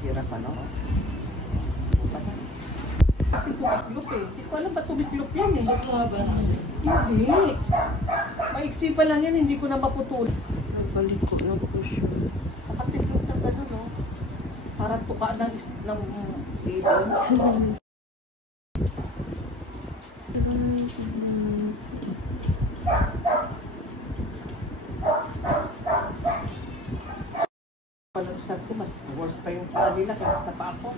Hirap ano? Kasi tumiklop eh. Hindi ko alam ba't tumiklop yan eh. Hindi. Maiksi pa lang yan, hindi ko na maputol. Nagbalik ko na po siya. Nakatiklop ng gano'n, no? Parang tuka ng ibon. Palansan ko, mas worse pa yung paa nila kaysa sa paa ko.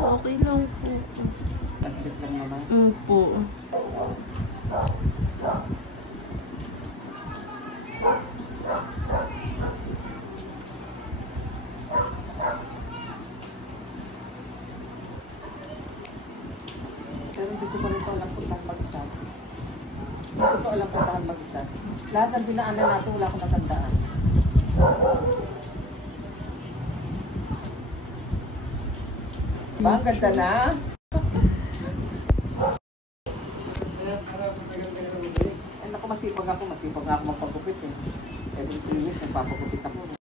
Okay lang po. Taglit lang naman. Po. Pero dito ko rin alam kung saan mag-isa. Dito ko alam kung saan mag-isa. Lahat ng dinaanan natin, wala akong matandaan. Ba, ang ganda na. Ay, naku, masipag ako magpagupit eh. Every 3 weeks, nagpapagupit ako.